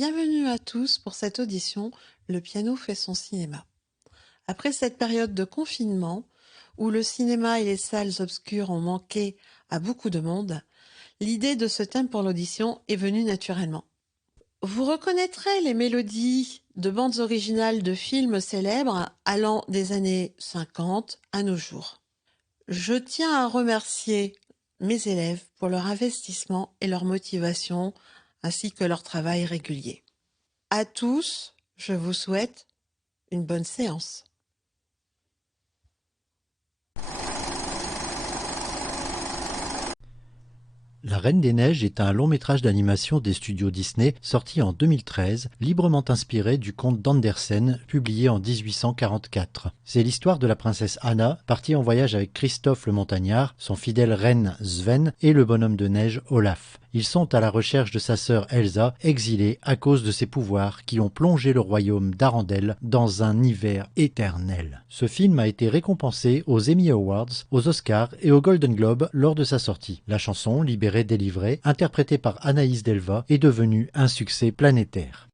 Bienvenue à tous pour cette audition Le piano fait son cinéma. Après cette période de confinement, où le cinéma et les salles obscures ont manqué à beaucoup de monde, l'idée de ce thème pour l'audition est venue naturellement. Vous reconnaîtrez les mélodies de bandes originales de films célèbres allant des années 50 à nos jours. Je tiens à remercier mes élèves pour leur investissement et leur motivation, ainsi que leur travail régulier. À tous, je vous souhaite une bonne séance. La Reine des Neiges est un long métrage d'animation des studios Disney sorti en 2013, librement inspiré du conte d'Andersen publié en 1844. C'est l'histoire de la princesse Anna, partie en voyage avec Christophe le Montagnard, son fidèle reine Sven et le bonhomme de neige Olaf. Ils sont à la recherche de sa sœur Elsa, exilée à cause de ses pouvoirs qui ont plongé le royaume d'Arendelle dans un hiver éternel. Ce film a été récompensé aux Emmy Awards, aux Oscars et aux Golden Globes lors de sa sortie. La chanson, Libérée, délivrée, interprétée par Anaïs Delva, est devenue un succès planétaire.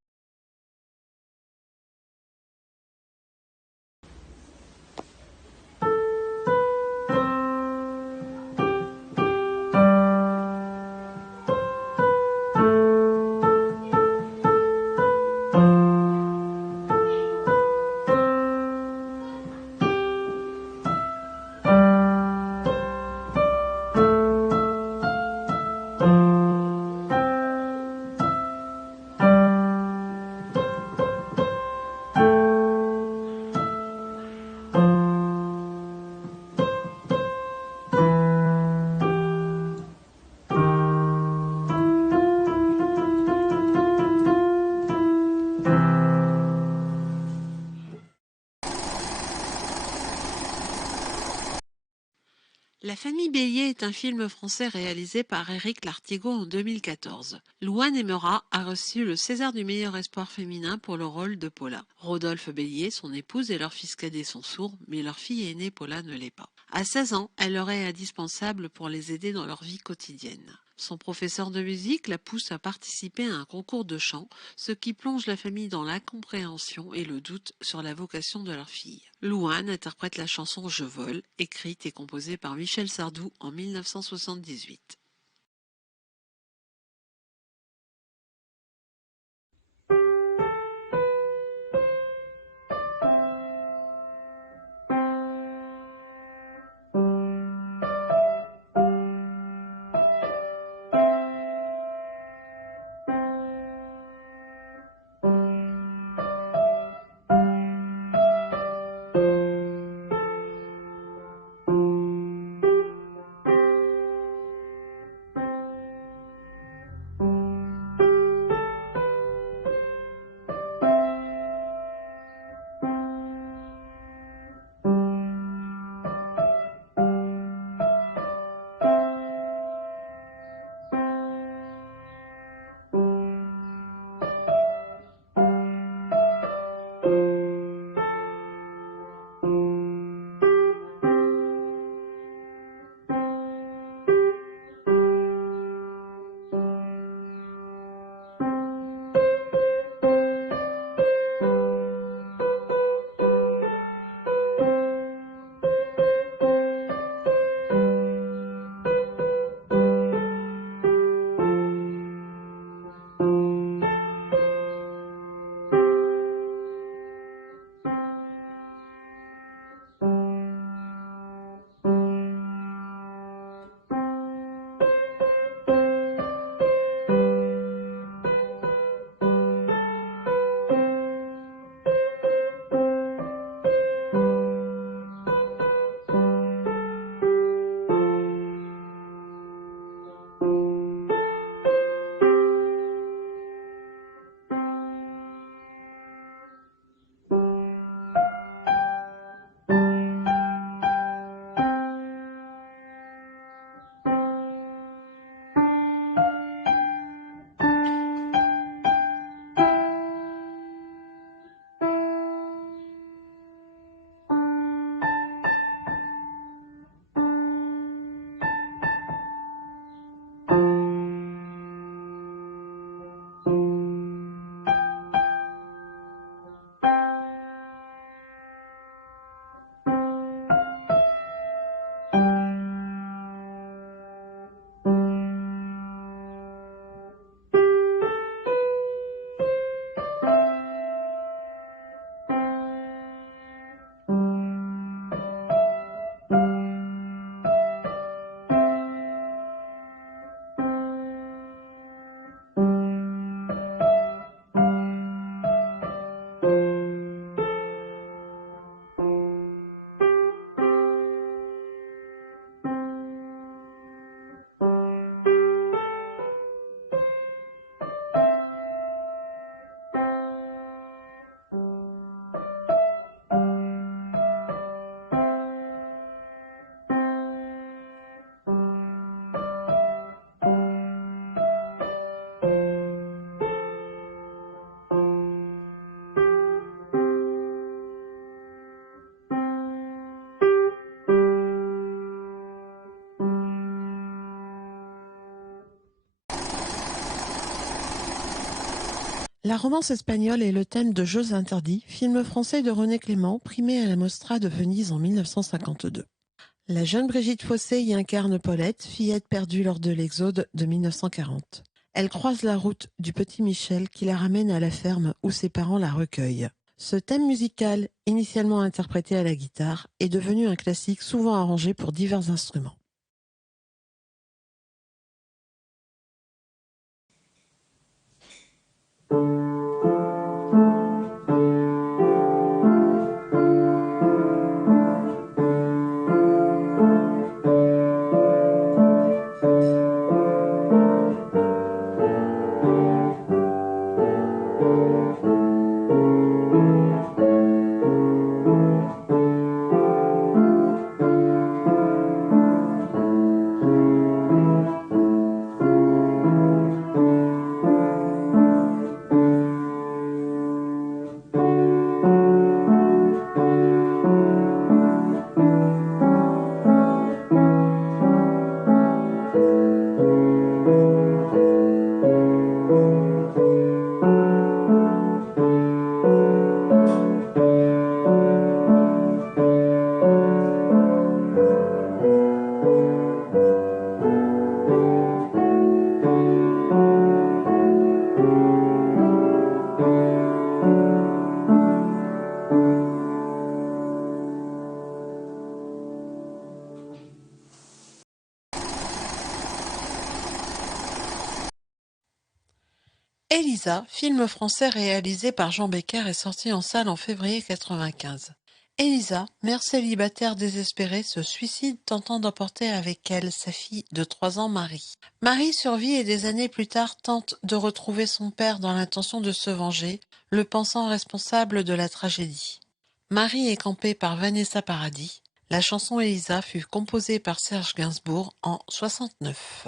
La famille Bélier est un film français réalisé par Éric Lartigot en 2014. Louane Emera a reçu le César du meilleur espoir féminin pour le rôle de Paula. Rodolphe Bélier, son épouse et leur fils cadet sont sourds, mais leur fille aînée Paula ne l'est pas. À 16 ans, elle leur est indispensable pour les aider dans leur vie quotidienne. Son professeur de musique la pousse à participer à un concours de chant, ce qui plonge la famille dans l'incompréhension et le doute sur la vocation de leur fille. Louane interprète la chanson Je vole, écrite et composée par Michel Sardou en 1978. La romance espagnole est le thème de Jeux interdits, film français de René Clément, primé à la Mostra de Venise en 1952. La jeune Brigitte Fossé y incarne Paulette, fillette perdue lors de l'Exode de 1940. Elle croise la route du petit Michel qui la ramène à la ferme où ses parents la recueillent. Ce thème musical, initialement interprété à la guitare, est devenu un classique souvent arrangé pour divers instruments. Élisa, film français réalisé par Jean Becker, est sorti en salle en février 1995. Élisa, mère célibataire désespérée, se suicide tentant d'emporter avec elle sa fille de 3 ans, Marie. Marie survit et des années plus tard tente de retrouver son père dans l'intention de se venger, le pensant responsable de la tragédie. Marie est campée par Vanessa Paradis. La chanson Élisa fut composée par Serge Gainsbourg en 1969.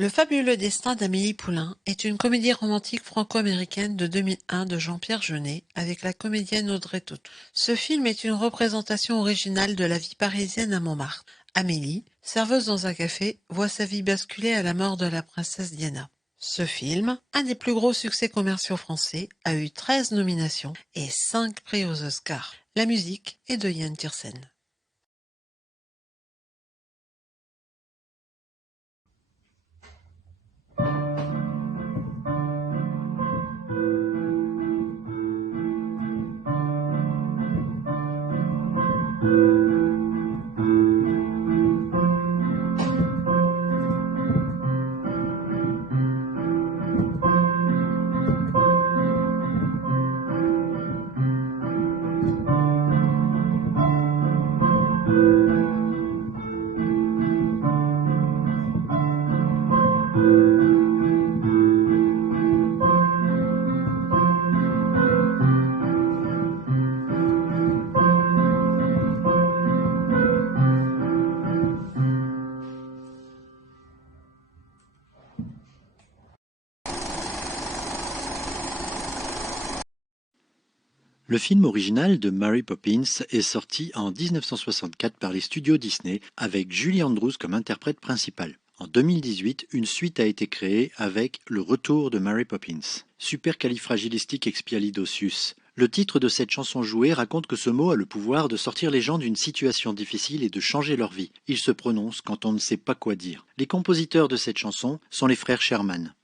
Le fabuleux destin d'Amélie Poulain est une comédie romantique franco-américaine de 2001 de Jean-Pierre Jeunet avec la comédienne Audrey Tautou. Ce film est une représentation originale de la vie parisienne à Montmartre. Amélie, serveuse dans un café, voit sa vie basculer à la mort de la princesse Diana. Ce film, un des plus gros succès commerciaux français, a eu 13 nominations et 5 prix aux Oscars. La musique est de Yann Tiersen. Le film original de Mary Poppins est sorti en 1964 par les studios Disney avec Julie Andrews comme interprète principale. En 2018, une suite a été créée avec Le retour de Mary Poppins, supercalifragilisticexpialidocious. Le titre de cette chanson jouée raconte que ce mot a le pouvoir de sortir les gens d'une situation difficile et de changer leur vie. Il se prononce quand on ne sait pas quoi dire. Les compositeurs de cette chanson sont les frères Sherman.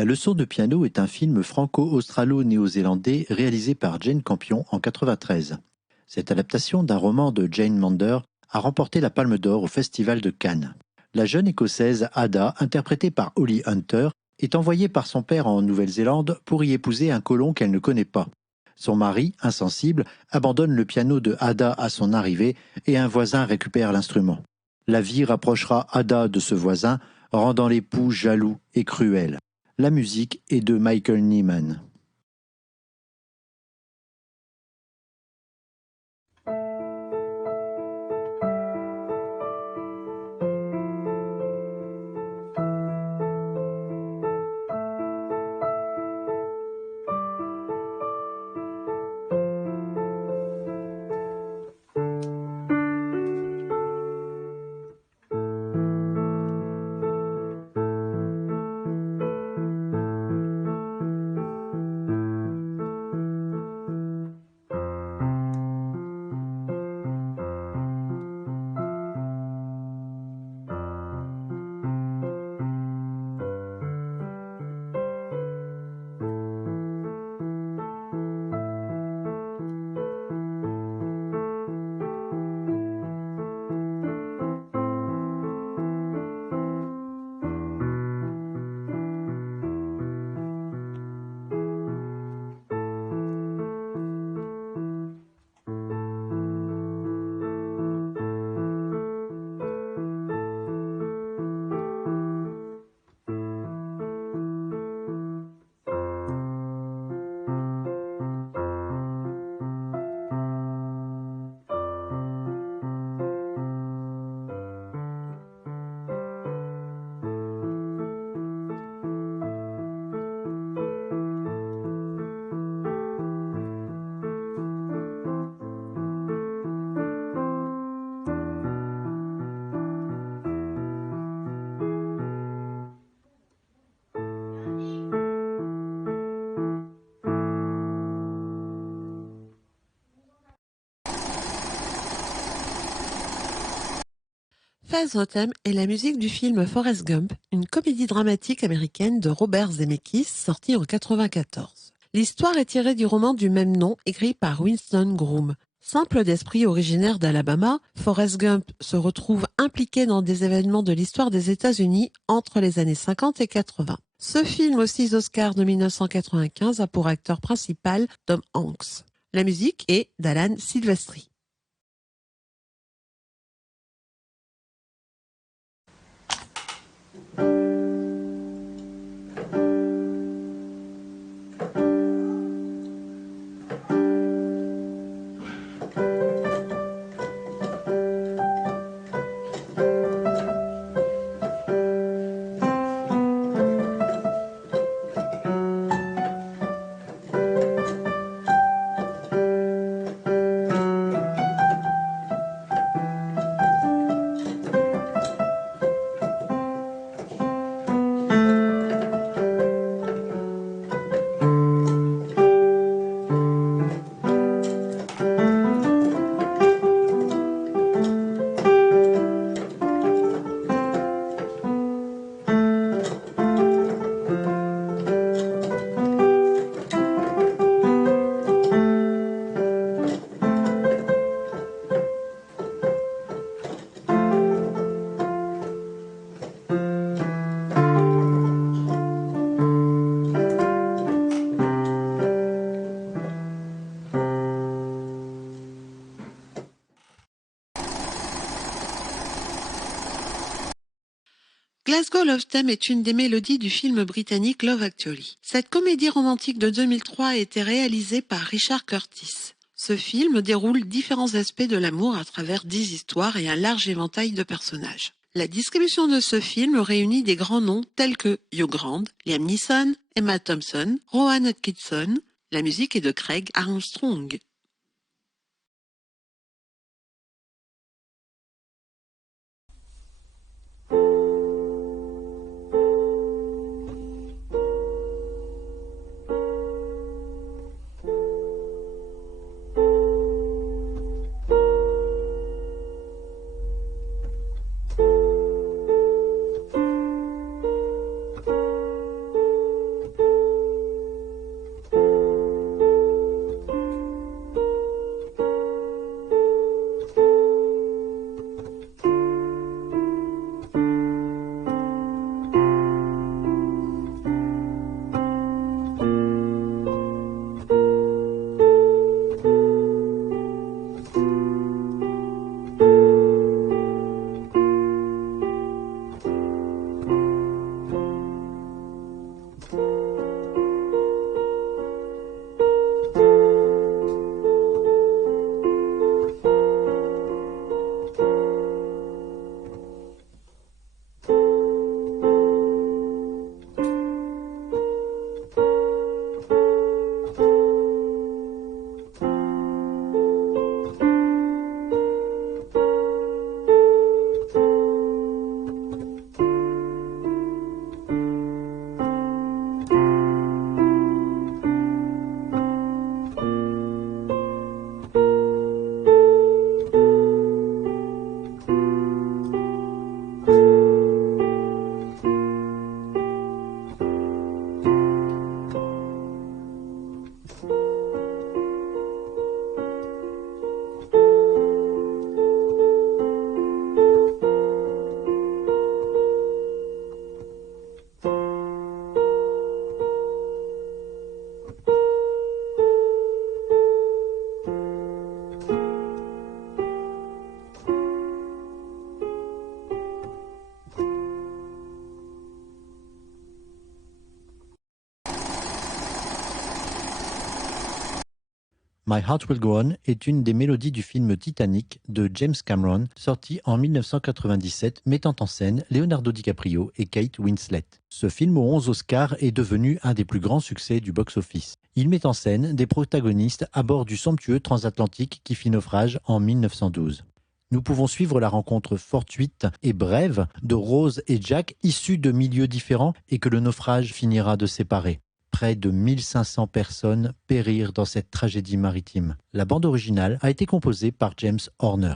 La leçon de piano est un film franco-australo-néo-zélandais réalisé par Jane Campion en 1993. Cette adaptation d'un roman de Jane Mander a remporté la Palme d'Or au Festival de Cannes. La jeune écossaise Ada, interprétée par Holly Hunter, est envoyée par son père en Nouvelle-Zélande pour y épouser un colon qu'elle ne connaît pas. Son mari, insensible, abandonne le piano de Ada à son arrivée et un voisin récupère l'instrument. La vie rapprochera Ada de ce voisin, rendant l'époux jaloux et cruel. La musique est de Michael Nyman. Faz Rotem est la musique du film Forrest Gump, une comédie dramatique américaine de Robert Zemeckis sortie en 1994. L'histoire est tirée du roman du même nom écrit par Winston Groom. Simple d'esprit originaire d'Alabama, Forrest Gump se retrouve impliqué dans des événements de l'histoire des États-Unis entre les années 50 et 80. Ce film aux 6 Oscars de 1995 a pour acteur principal Tom Hanks. La musique est d'Alan Silvestri. Glasgow Love Theme est une des mélodies du film britannique Love Actually. Cette comédie romantique de 2003 a été réalisée par Richard Curtis. Ce film déroule différents aspects de l'amour à travers 10 histoires et un large éventail de personnages. La distribution de ce film réunit des grands noms tels que Hugh Grant, Liam Neeson, Emma Thompson, Rowan Atkinson. La musique est de Craig Armstrong. My Heart Will Go On est une des mélodies du film Titanic de James Cameron, sorti en 1997, mettant en scène Leonardo DiCaprio et Kate Winslet. Ce film aux 11 Oscars est devenu un des plus grands succès du box-office. Il met en scène des protagonistes à bord du somptueux transatlantique qui fit naufrage en 1912. Nous pouvons suivre la rencontre fortuite et brève de Rose et Jack, issus de milieux différents, et que le naufrage finira de séparer. Près de 1500 personnes périrent dans cette tragédie maritime. La bande originale a été composée par James Horner.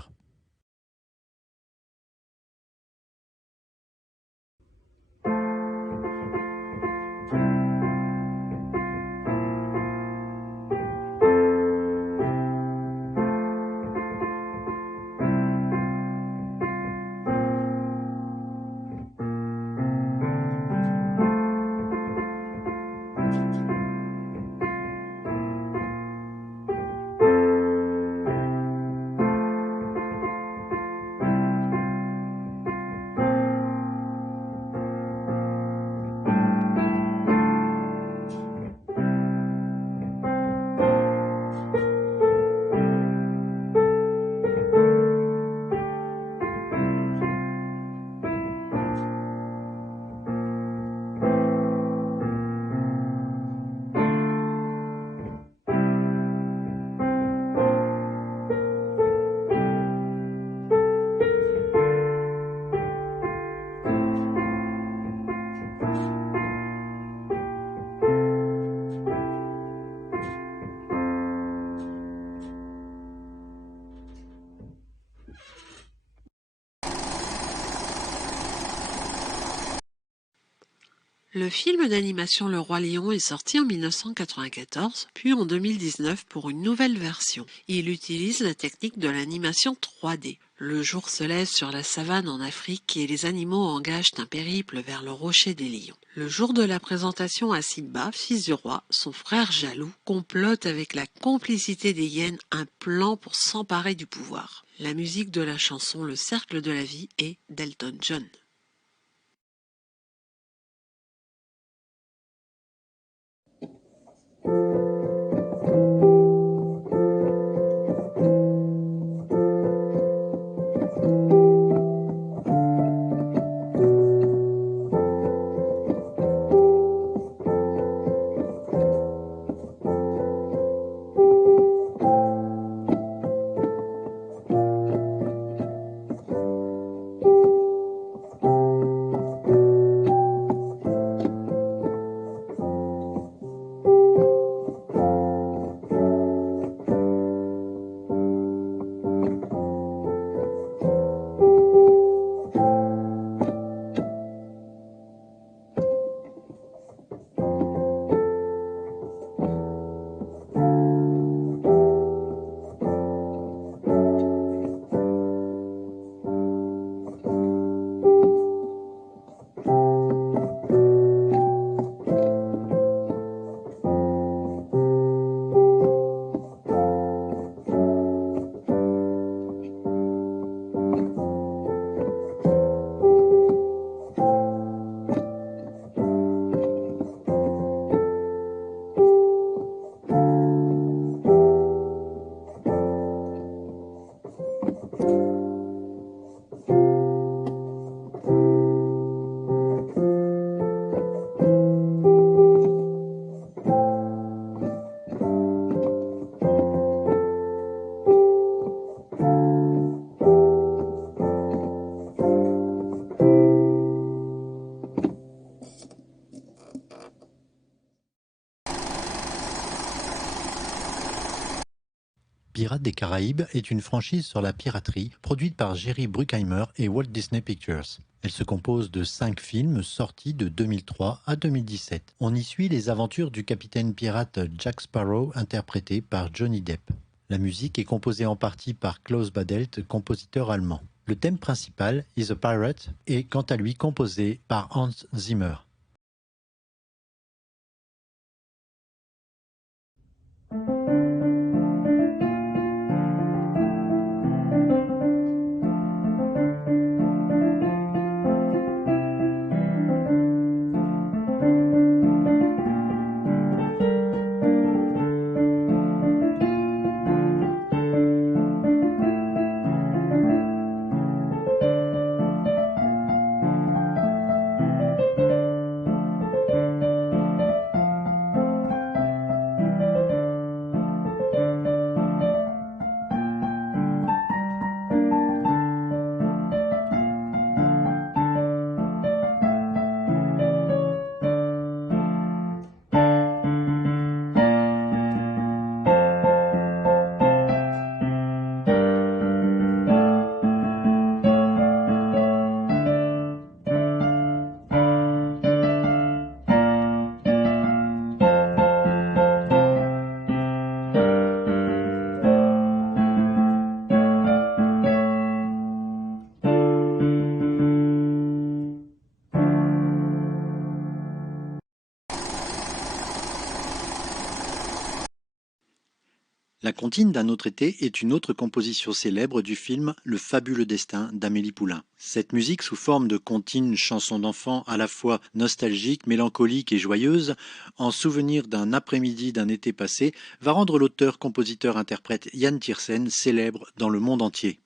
Le film d'animation Le Roi Lion est sorti en 1994, puis en 2019 pour une nouvelle version. Il utilise la technique de l'animation 3D. Le jour se lève sur la savane en Afrique et les animaux engagent un périple vers le rocher des lions. Le jour de la présentation à Simba, fils du roi, son frère jaloux complote avec la complicité des hyènes un plan pour s'emparer du pouvoir. La musique de la chanson Le Cercle de la Vie est d'Elton John. Pirates des Caraïbes est une franchise sur la piraterie produite par Jerry Bruckheimer et Walt Disney Pictures. Elle se compose de 5 films sortis de 2003 à 2017. On y suit les aventures du capitaine pirate Jack Sparrow interprété par Johnny Depp. La musique est composée en partie par Klaus Badelt, compositeur allemand. Le thème principal, Is a Pirate, est quant à lui composé par Hans Zimmer. La comptine d'un autre été est une autre composition célèbre du film Le fabuleux destin d'Amélie Poulain. Cette musique sous forme de comptine chanson d'enfant à la fois nostalgique, mélancolique et joyeuse, en souvenir d'un après-midi d'un été passé, va rendre l'auteur, compositeur, interprète Yann Tiersen célèbre dans le monde entier.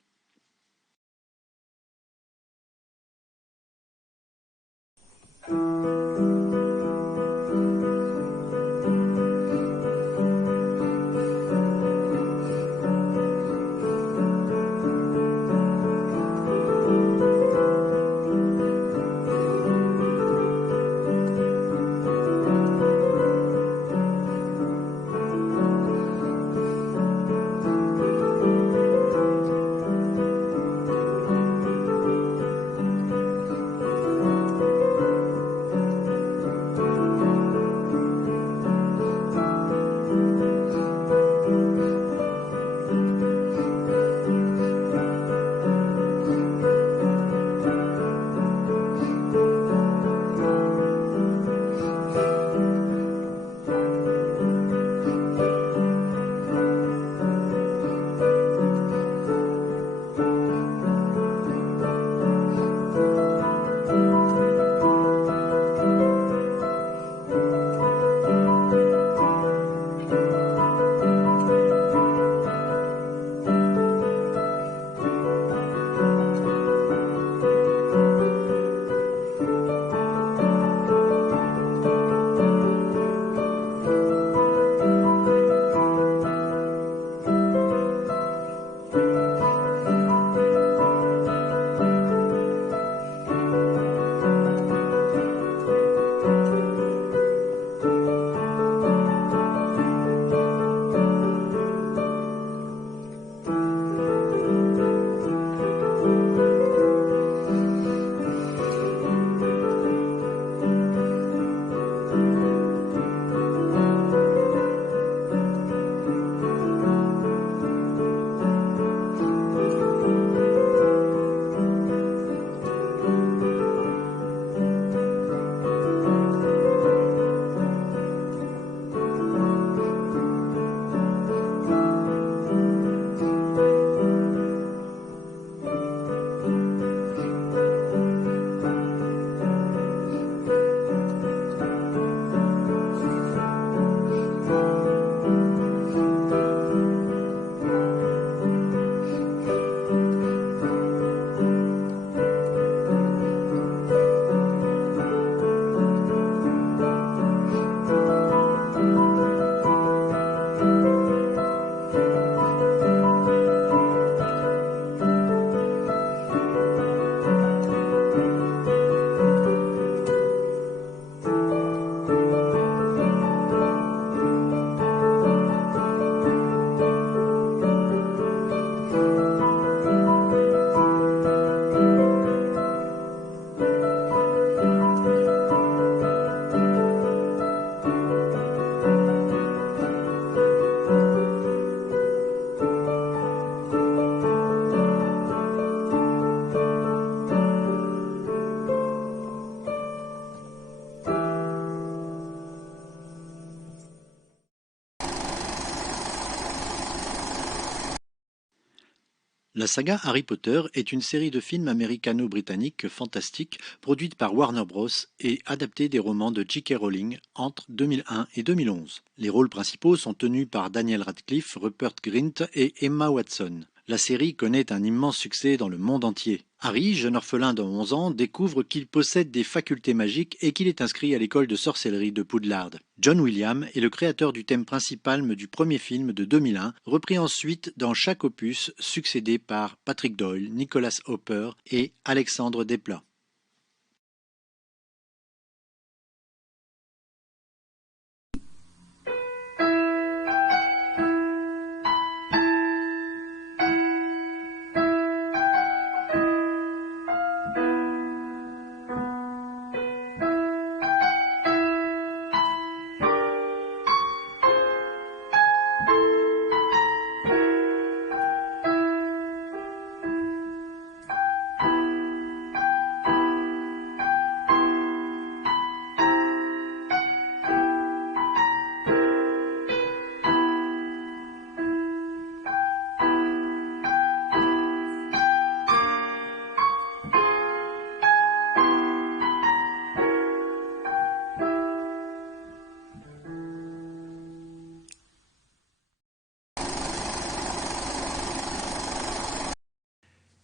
La saga Harry Potter est une série de films américano-britanniques fantastiques produite par Warner Bros. Et adaptée des romans de J.K. Rowling entre 2001 et 2011. Les rôles principaux sont tenus par Daniel Radcliffe, Rupert Grint et Emma Watson. La série connaît un immense succès dans le monde entier. Harry, jeune orphelin de 11 ans, découvre qu'il possède des facultés magiques et qu'il est inscrit à l'école de sorcellerie de Poudlard. John Williams est le créateur du thème principal du premier film de 2001, repris ensuite dans chaque opus, succédé par Patrick Doyle, Nicholas Hopper et Alexandre Desplat.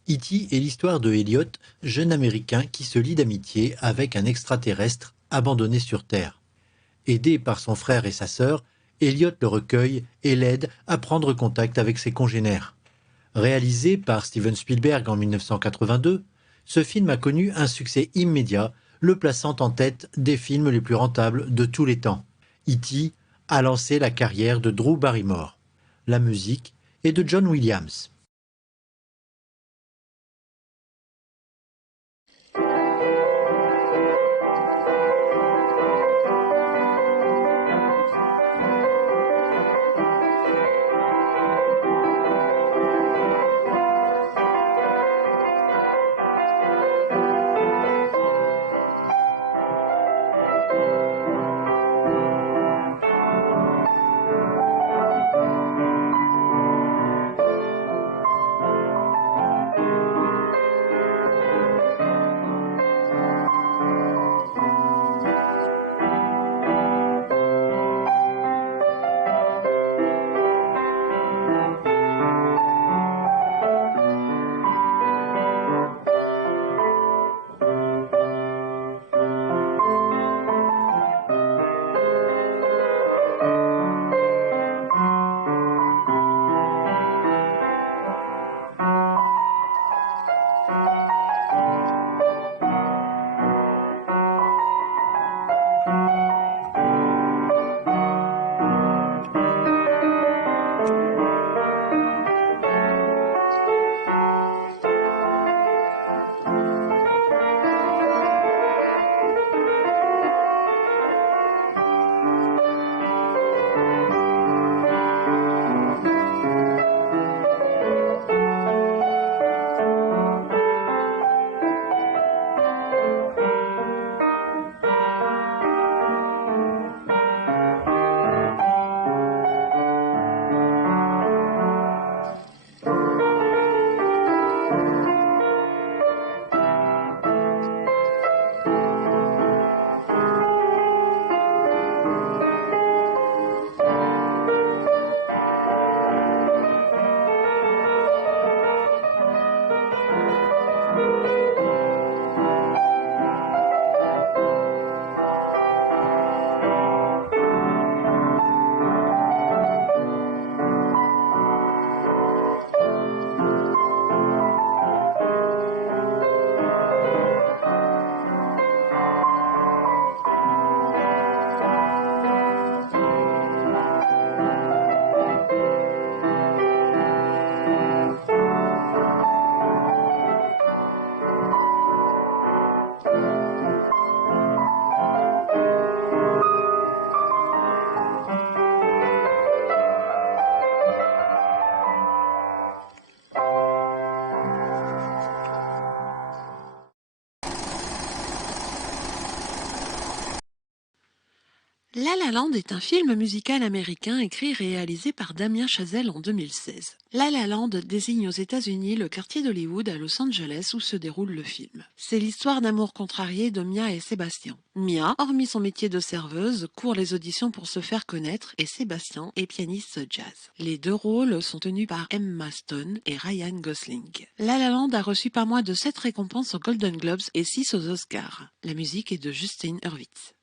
E.T. est l'histoire de Elliot, jeune américain qui se lie d'amitié avec un extraterrestre abandonné sur Terre. Aidé par son frère et sa sœur, Elliot le recueille et l'aide à prendre contact avec ses congénères. Réalisé par Steven Spielberg en 1982, ce film a connu un succès immédiat, le plaçant en tête des films les plus rentables de tous les temps. E.T. a lancé la carrière de Drew Barrymore. La musique est de John Williams. La La Land est un film musical américain écrit et réalisé par Damien Chazelle en 2016. La La Land désigne aux États-Unis le quartier d'Hollywood à Los Angeles où se déroule le film. C'est l'histoire d'amour contrarié de Mia et Sébastien. Mia, hormis son métier de serveuse, court les auditions pour se faire connaître et Sébastien est pianiste jazz. Les deux rôles sont tenus par Emma Stone et Ryan Gosling. La La Land a reçu pas moins de 7 récompenses aux Golden Globes et 6 aux Oscars. La musique est de Justin Hurwitz.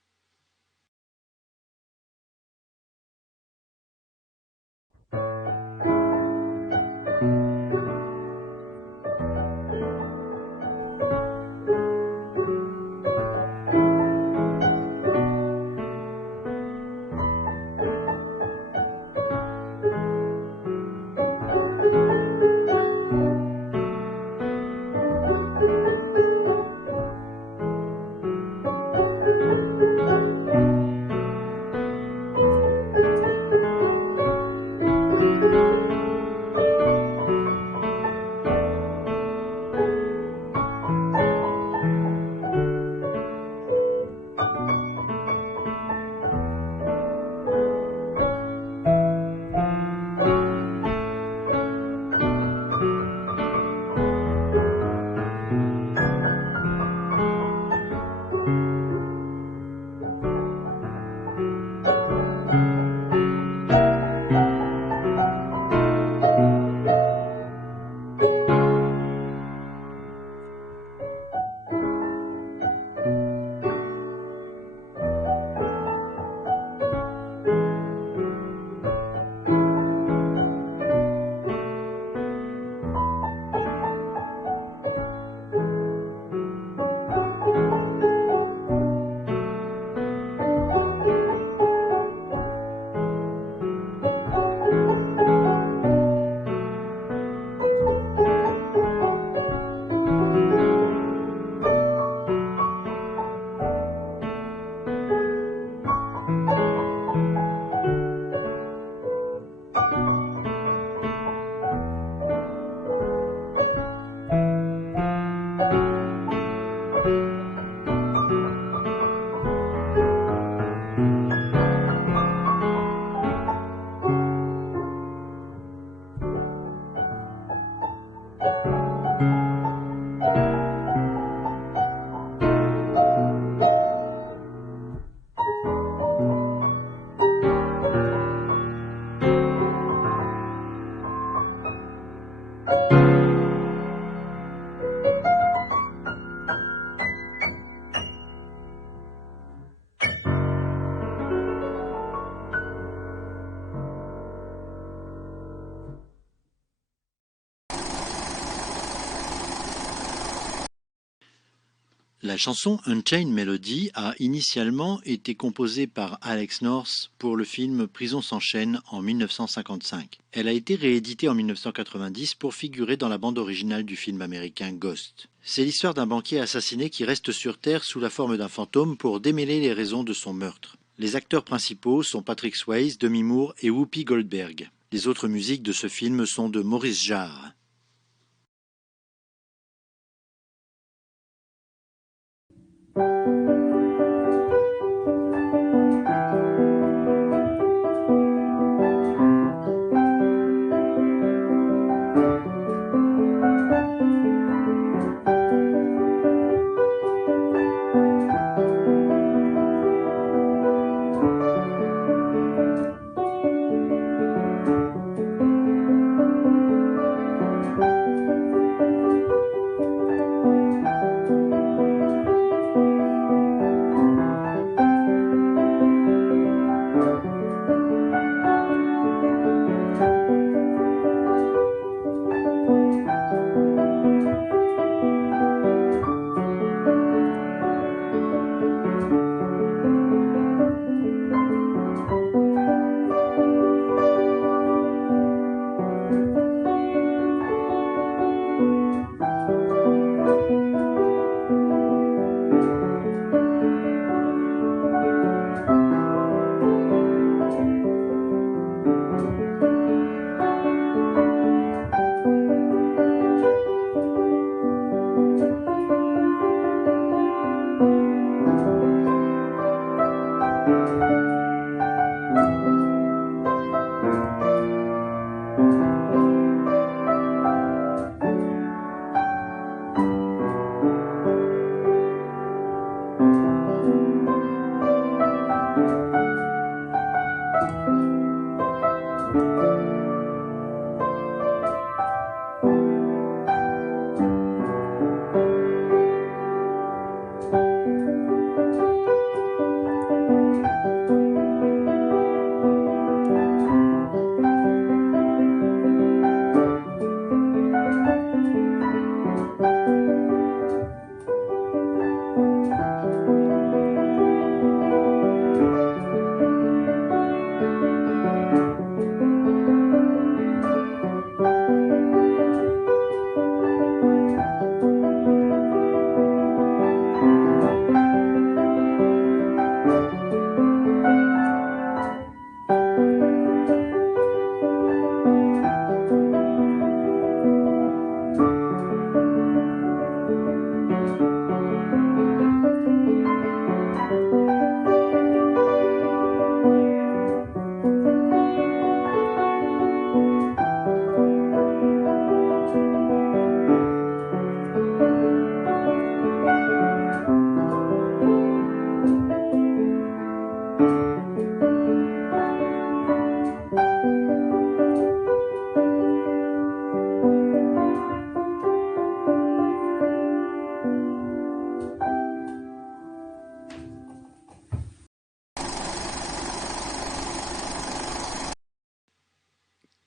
La chanson Unchained Melody a initialement été composée par Alex North pour le film Prison s'enchaîne en 1955. Elle a été rééditée en 1990 pour figurer dans la bande originale du film américain Ghost. C'est l'histoire d'un banquier assassiné qui reste sur Terre sous la forme d'un fantôme pour démêler les raisons de son meurtre. Les acteurs principaux sont Patrick Swayze, Demi Moore et Whoopi Goldberg. Les autres musiques de ce film sont de Maurice Jarre.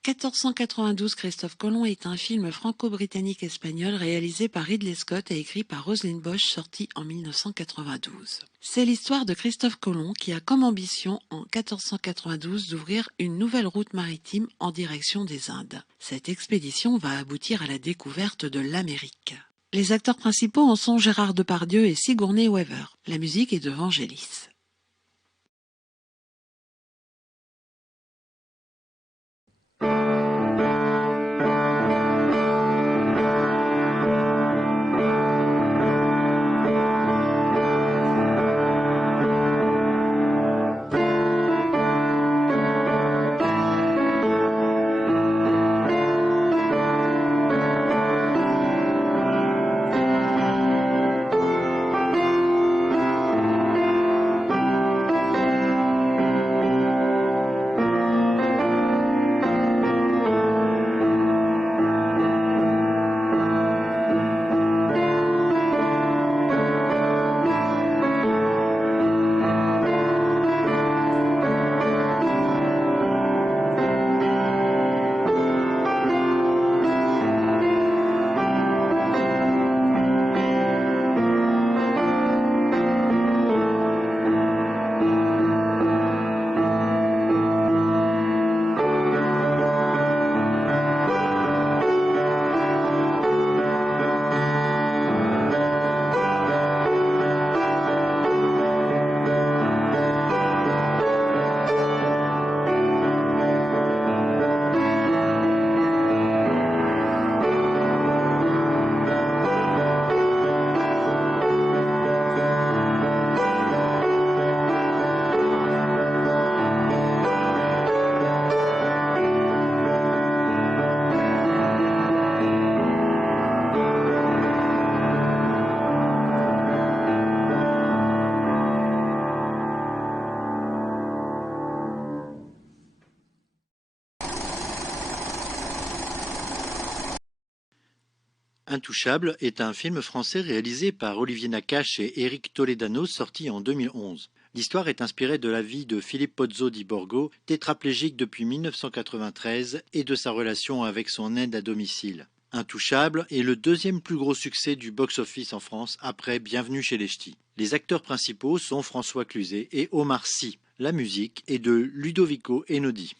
1492, Christophe Colomb est un film franco-britannique-espagnol réalisé par Ridley Scott et écrit par Roselyne Bosch, sorti en 1992. C'est l'histoire de Christophe Colomb qui a comme ambition en 1492 d'ouvrir une nouvelle route maritime en direction des Indes. Cette expédition va aboutir à la découverte de l'Amérique. Les acteurs principaux en sont Gérard Depardieu et Sigourney Weaver. La musique est de Vangelis. Intouchable est un film français réalisé par Olivier Nakache et Éric Toledano sorti en 2011. L'histoire est inspirée de la vie de Philippe Pozzo di Borgo, tétraplégique depuis 1993 et de sa relation avec son aide à domicile. Intouchable est le deuxième plus gros succès du box-office en France après Bienvenue chez les Ch'tis. Les acteurs principaux sont François Cluzet et Omar Sy. La musique est de Ludovico Einaudi.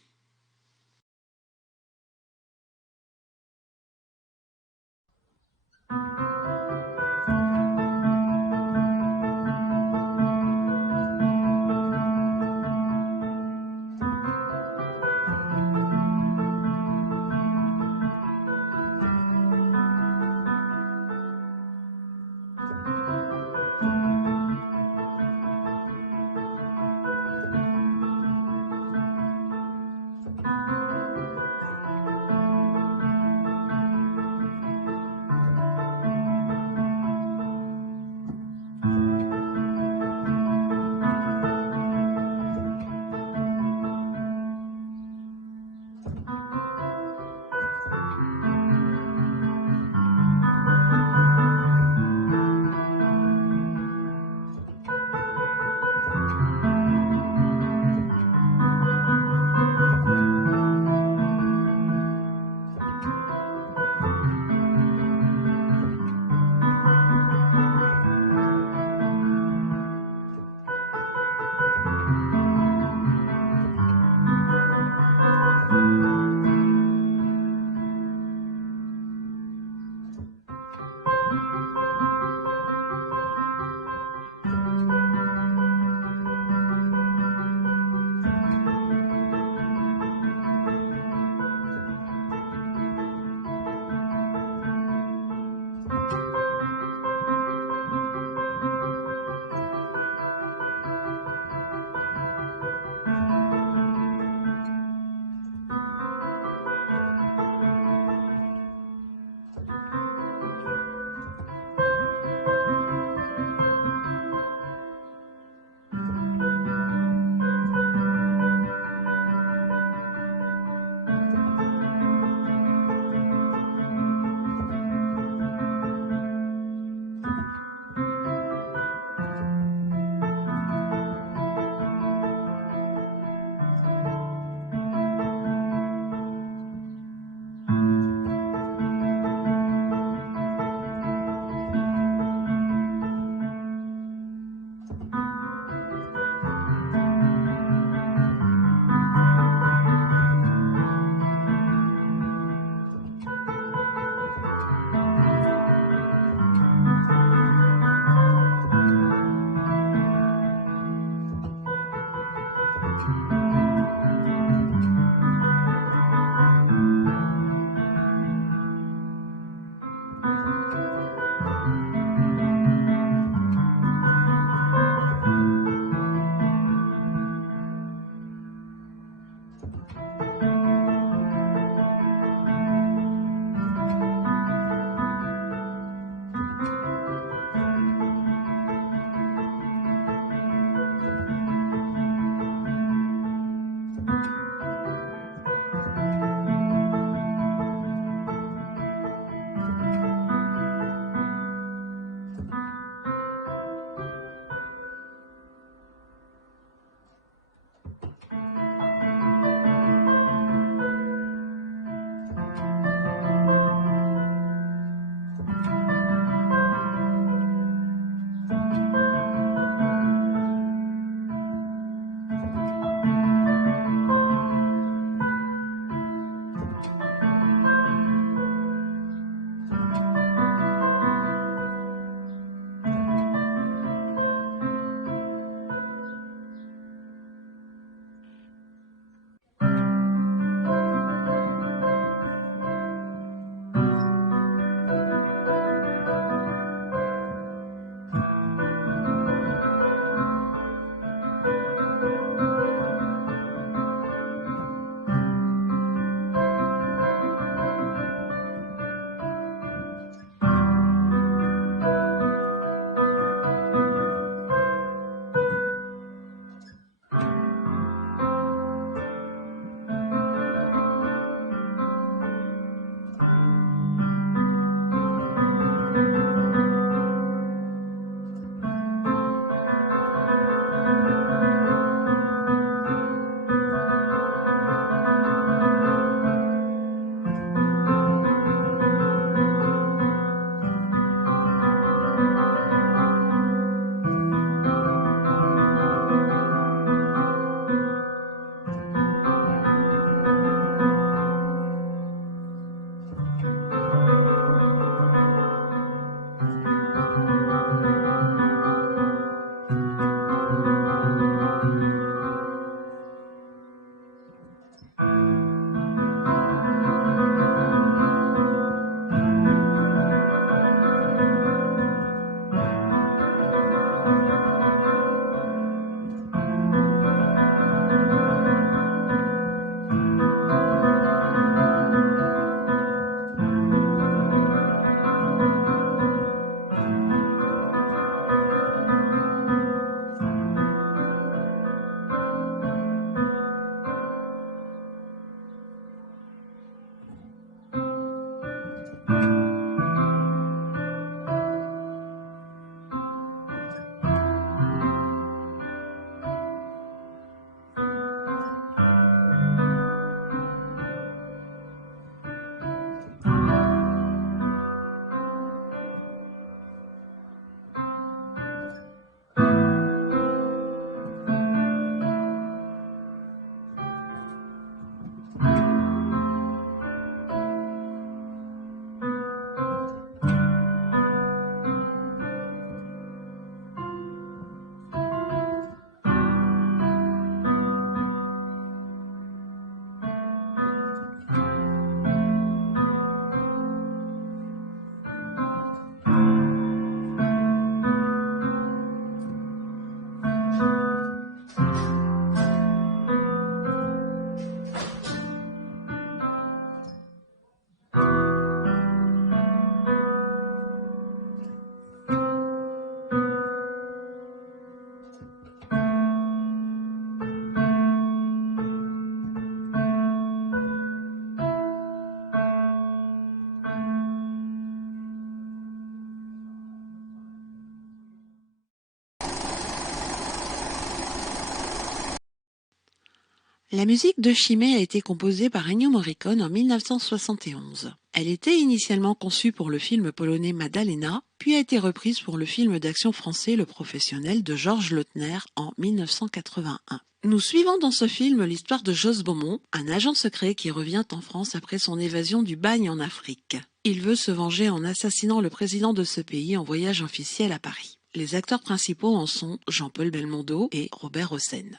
La musique de Chimay a été composée par Ennio Morricone en 1971. Elle était initialement conçue pour le film polonais Maddalena, puis a été reprise pour le film d'action français Le Professionnel de Georges Lautner en 1981. Nous suivons dans ce film l'histoire de Jos Beaumont, un agent secret qui revient en France après son évasion du bagne en Afrique. Il veut se venger en assassinant le président de ce pays en voyage officiel à Paris. Les acteurs principaux en sont Jean-Paul Belmondo et Robert Hossein.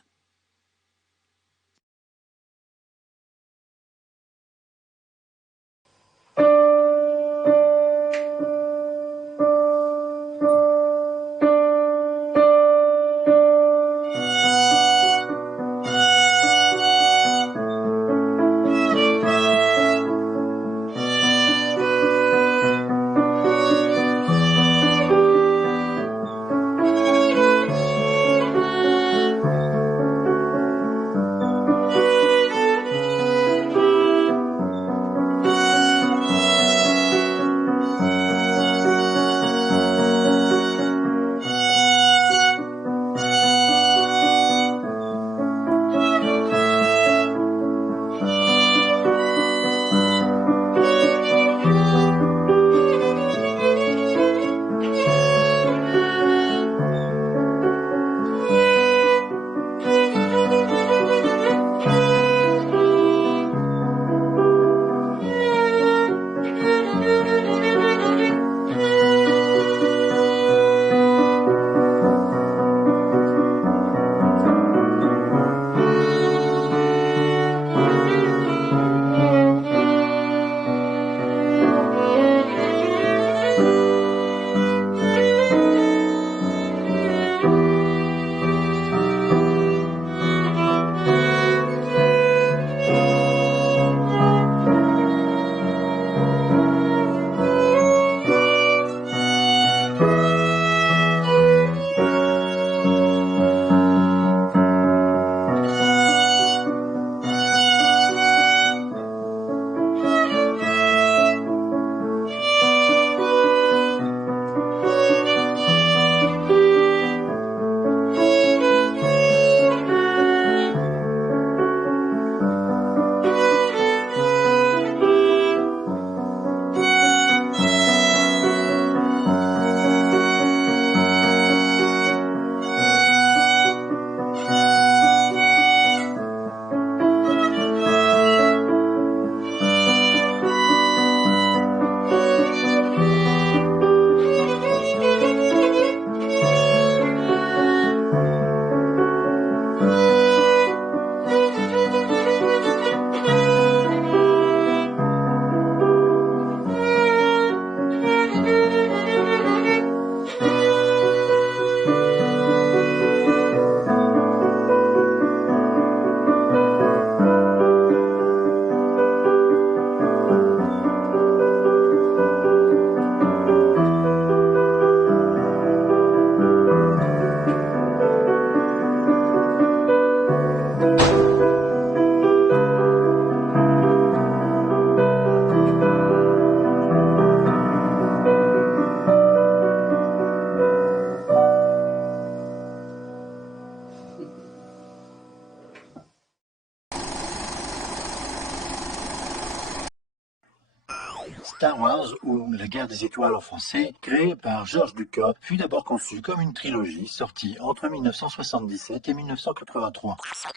Star Wars, ou La guerre des étoiles en français, créé par George Lucas, fut d'abord conçu comme une trilogie sortie entre 1977 et 1983.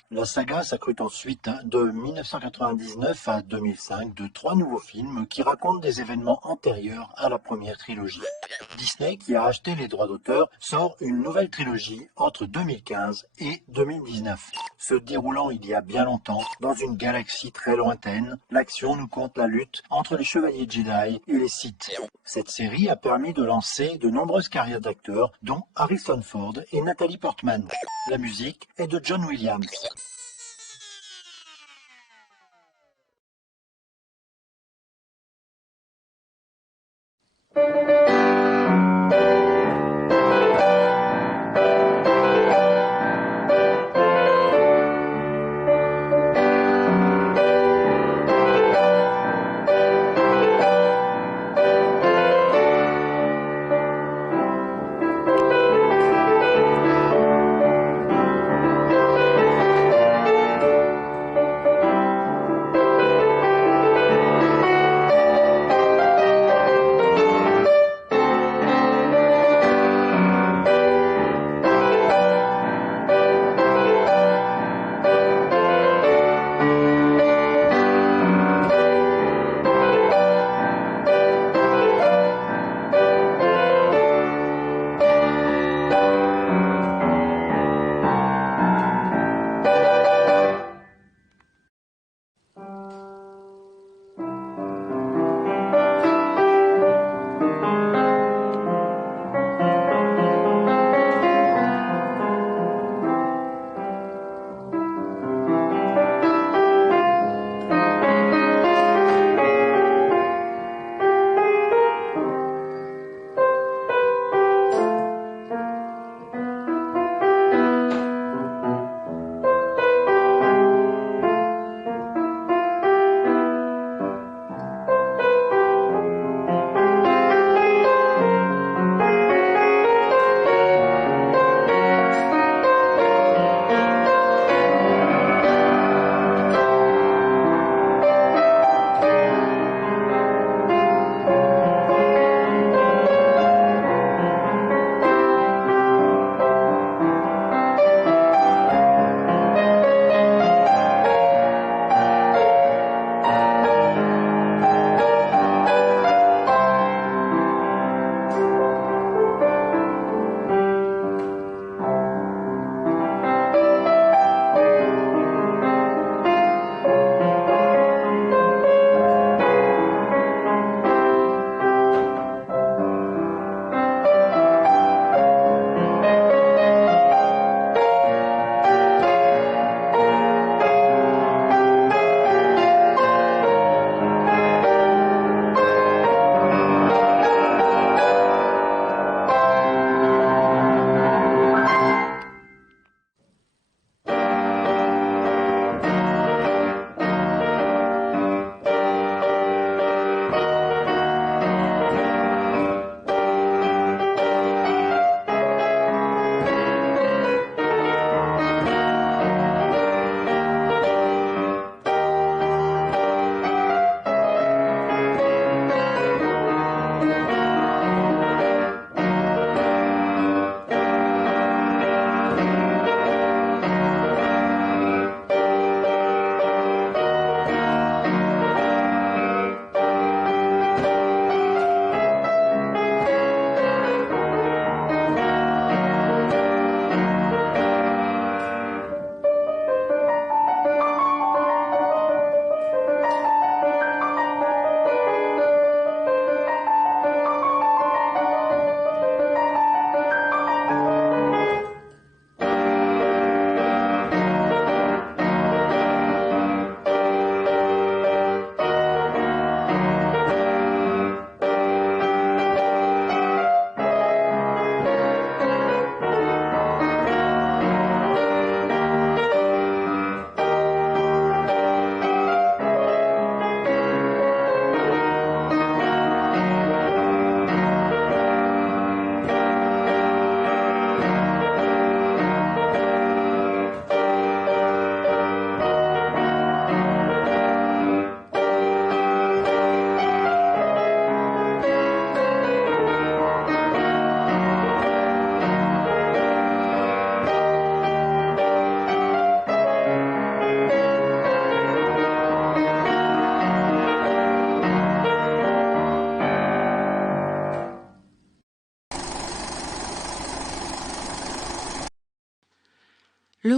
La saga s'accrut ensuite de 1999 à 2005 de 3 nouveaux films qui racontent des événements antérieurs à la première trilogie. Disney, qui a acheté les droits d'auteur, sort une nouvelle trilogie entre 2015 et 2019. Se déroulant il y a bien longtemps, dans une galaxie très lointaine, l'action nous conte la lutte entre les chevaliers Jedi et les Sith. Cette série a permis de lancer de nombreuses carrières d'acteurs, dont Harrison Ford et Natalie Portman. La musique est de John Williams.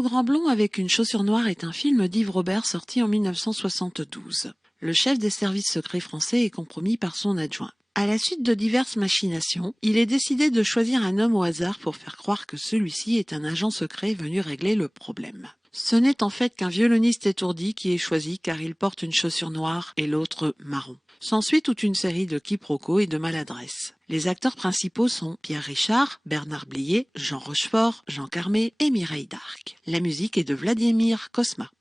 Le Grand Blond avec une chaussure noire est un film d'Yves Robert sorti en 1972. Le chef des services secrets français est compromis par son adjoint. À la suite de diverses machinations, il est décidé de choisir un homme au hasard pour faire croire que celui-ci est un agent secret venu régler le problème. Ce n'est en fait qu'un violoniste étourdi qui est choisi car il porte une chaussure noire et l'autre marron. S'ensuit toute une série de quiproquos et de maladresses. Les acteurs principaux sont Pierre Richard, Bernard Blier, Jean Rochefort, Jean Carmé et Mireille d'Arc. La musique est de Vladimir Cosma.